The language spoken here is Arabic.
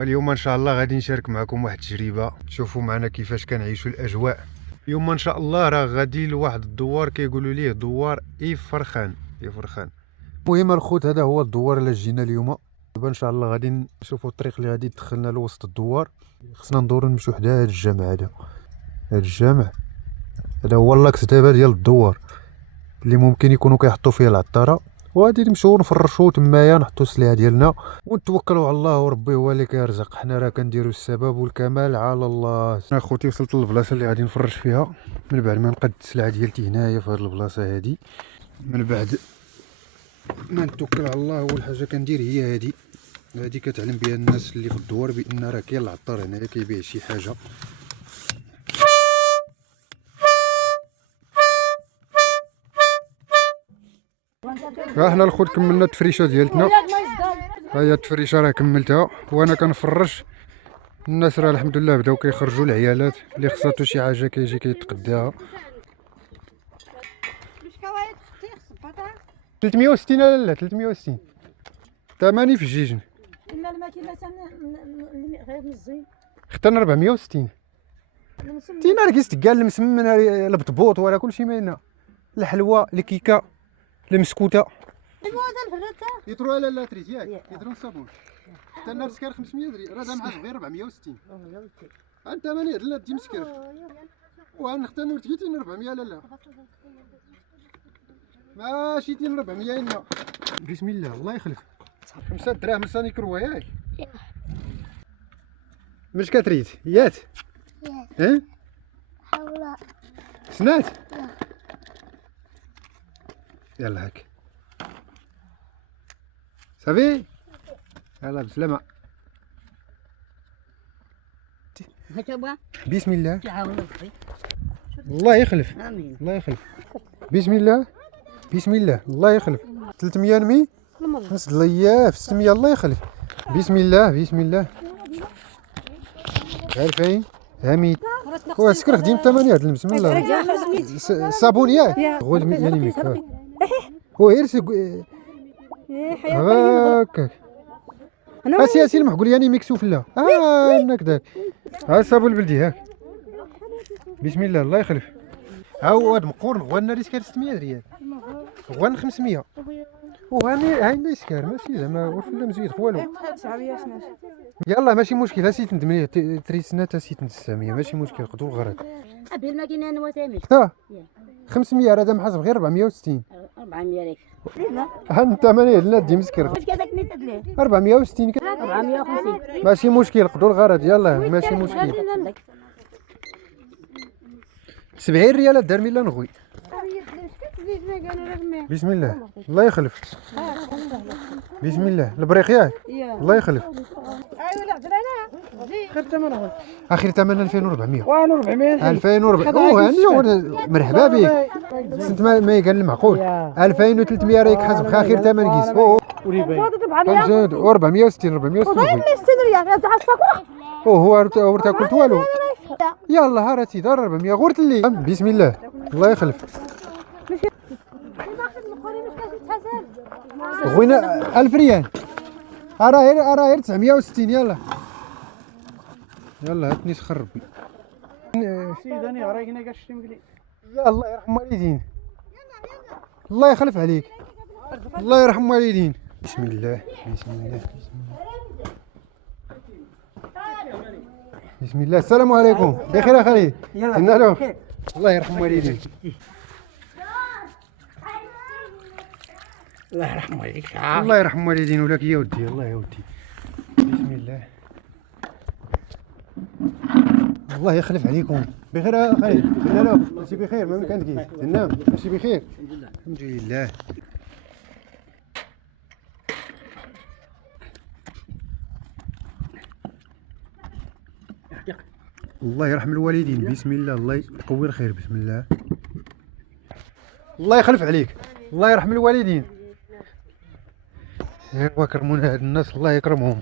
اليوم ان شاء الله غادي نشارك معكم واحد التجربه، شوفوا معنا كيفاش كنعيشوا الاجواء. اليوم ان شاء الله راه غادي لواحد الدوار كيقولوا ليه دوار فرخان. المهم الخوت، هذا هو الدوار اللي جينا اليوم. دابا ان شاء الله غادي نشوفوا الطريق اللي غادي تدخلنا لوسط الدوار. خصنا ندورو نمشيو حدا هذا الجامع. هذا الجامع هذا هو اللاكس دابا ديال الدوار اللي ممكن يكونوا كيحطوا فيه العطاره، وغادي نمشيو نفرشوا تمايا نحطوا السلعه ديالنا ونتوكلوا على الله، وربي هو اللي كيرزق. حنا راه كنديروا السبب والكمال على الله. انا خوتي وصلت للبلاصه اللي غادي نفرش فيها. من بعد ما نقد السلعه ديالتي هنايا في هذه البلاصه هذه، من بعد ما نتوكل على الله اول حاجه كندير هي هذه كتعلم بها الناس اللي في الدوار بان راه كاين العطار هنايا كيبيع شي حاجه. ها حنا الخوت كملنا التفريشه ديالتنا. ها هي التفريشه راه كملتها وانا كنفرش. الناس راه الحمد لله بداو كيخرجوا، العيالات اللي خصاتو شي حاجه كيجي كيتقداها. 360 لا 360 ثماني في الجيجن. إما الماكينة غير مزين اخترنا 460. تي نرقص كاع المسمن البطبوط ولا كلشي ماينا، الحلوى الكيكه المسكوته. يطرو على لا تريت ياك يطرو الصابون. حتى النار سكر 500 درهم، راه دام غير 460. انت ماني لا تجي مسكر وان حتى نور تجيتي 400 لا ماشي تي 400 هنا. بسم الله الله يخلف. 5 دراهم لساني كروه ياك. مش كتريت يات ها حولا سنات. يلا هاك صافي، يلا بسلامة. بسم الله الله يخلف. آمين. الله يخلف. بسم الله بسم الله الله يخلف. 300 نمي 5 ضياف 600 الله يخلف. بسم الله بسم الله 2000 100. هو سكر خديم 8 هاد المسم الله الصابون ياك غود يعني ميك هو غير هاكاك. اساسي المحقول يعني مكسوف لا انك داك. ها الصابون البلدي هاك. بسم الله الله يخلف. ها هو هاد مقورن غوانا ريسكار 600 ريال، غوان 500 وهاني هاي سكار ماشي زعما ولا مزيد والو. يلا ماشي مشكل. ها سيت ندمي تري سنه تا سيت 900 ماشي مشكل. قدو الغرض ابي الماكينه نواتامش ها 500 راه دام حاسب غير 460. 400 لك ها انت ماني لا دي مسكر واش كذاك نيت ادلي 460 450 ماشي مشكل. قدو الغرض يلا ماشي مشكل. 70 ريال دار ميلا نغوي. بسم الله الله يخلف. بسم الله البريق ياك الله يخلف. اخر ثمن 2400 2400 هاني مرحبا بك. سنت ما قال المعقول 2300 راك حسب اخر ثمن كيس كنزاد 460 460 هو تاكلت والو. يلا ها راه تيدار 400 غورت اللي. بسم الله الله يخلف. غوينا 1000 ريال راه غير 960. يلا يلا هاتني سخر ربي. سيداني راك هنا كتشتي مقلي. يا الله يرحم والدين الله يخلف عليك الله يرحم والدين. بسم الله بسم الله بسم الله. السلام عليكم. بخير يا خالد. يلا الله يرحم والدين. الله يرحم والديك. الله يرحم والدين ولك يا ودي. الله يا ودي. بسم الله الله يخلف عليكم. بخير يا خالد. لا ماشي بخير ما كانت كي تنام ماشي بخير الحمد لله. الله يرحم الوالدين. بسم الله الله يقوي الخير. بسم الله الله يخلف عليك الله يرحم الوالدين. ايوا كرمونا هاد الناس الله يكرمهم.